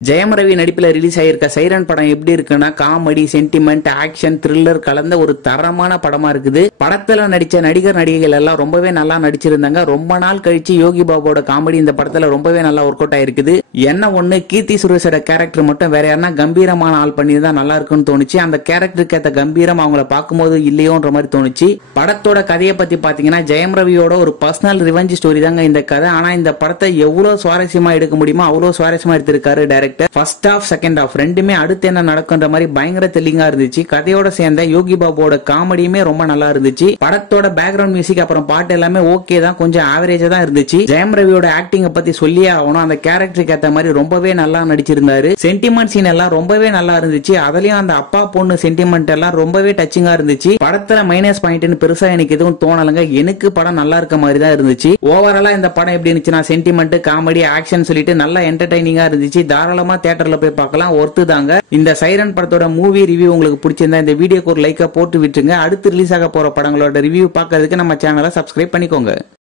ஜெயம் ரவி நடிப்பில் release ஆகியிருக்க siren படம் எப்படி இருக்குன்னா காமெடி சென்டிமெண்ட் ஆக்ஷன் த்ரில்லர் கலந்த ஒரு தரமான படமா இருக்குது. படத்துல நடிச்ச நடிகர் நடிகைகள் எல்லாம் ரொம்பவே நல்லா நடிச்சிருந்தாங்க. ரொம்ப நாள் கழிச்சு யோகி பாபுவோட காமெடி இந்த படத்துல ரொம்பவே நல்லா ஒர்க் அவுட் ஆயிருக்குது. என்ன ஒண்ணு கீர்த்தி சுரேஷோட கேரக்டர் மட்டும் வேற யாருன்னா கம்பீரமான ஆள் பண்ணியிருந்தா நல்லா இருக்குன்னு தோணுச்சு. அந்த கேரக்டருக்கு ஏற்ற கம்பீரம் அவங்கள பார்க்கும்போது இல்லையோன்ற மாதிரி தோணுச்சு. படத்தோட கதையை பத்தி பாத்தீங்கன்னா ஜெயம் ரவியோட ஒரு பர்சனல் ரிவெஞ்ச் ஸ்டோரி தாங்க இந்த கதை. ஆனா இந்த படத்தை எவ்வளவு சுவாரஸ்யமா எடுக்க முடியுமோ அவ்வளவு சுவாரஸ்யமா எடுத்திருக்காரு director. First half second half ரெண்டுமே அடுத்து என்ன நடக்குன்ற மாதிரி பயங்கர த்ரில்லிங்கா இருந்துச்சு. கதையோட சேர்ந்த யோகி பாபுவோட காமெடியுமே ரொம்ப நல்லா இருந்துச்சு. படத்தோட பேக்ரவுண்ட் மியூசிக் அப்புறம் பாட்டு எல்லாமே ஓகே தான், கொஞ்சம் ஆவரேஜா தான் இருந்துச்சு. ஜெயம் ரவியோட ஆக்டிங் பத்தி சொல்லியே ஆகணும். அந்த கேரக்டருக்கு ஏத்த மாதிரி ரொம்பவே நல்லா நடிச்சிருந்தாரு. சென்டிமெண்ட் சீன் எல்லாம் ரொம்பவே நல்லா இருந்துச்சு. அதுலயும் அந்த அப்பா பொண்ணு சென்டிமெண்ட் எல்லாம் ரொம்பவே டச்சிங்கா இருந்துச்சு. படத்துல மைனஸ் பாயிண்ட்னு பெருசா எனக்கு எதுவும் தோணலங்க. எனக்கு படம் நல்லா இருக்க மாதிரி தான் இருந்துச்சு. ஓவராலா இந்த படம் எப்படி இருந்துச்சுன்னா சென்டிமெண்ட் காமெடி ஆக்ஷன் சொல்லிட்டு நல்லா என்டர்டைனிங்கா இருந்துச்சு. தாராளமா தியேட்டர்ல போய் பார்க்கலாம், ஒர்த்து தாங்க. இந்த சைரன் படத்தோட மூவி ரிவ்யூ உங்களுக்கு பிடிச்சிருந்தா இந்த வீடியோக்கு ஒரு லைக்கா போட்டு விட்டுருங்க. அடுத்து ரிலீஸ் ஆக போற படங்களோட ரிவ்யூ பார்க்கிறதுக்கு நம்ம சேனலை சப்ஸ்கிரைப் பண்ணிக்கோங்க.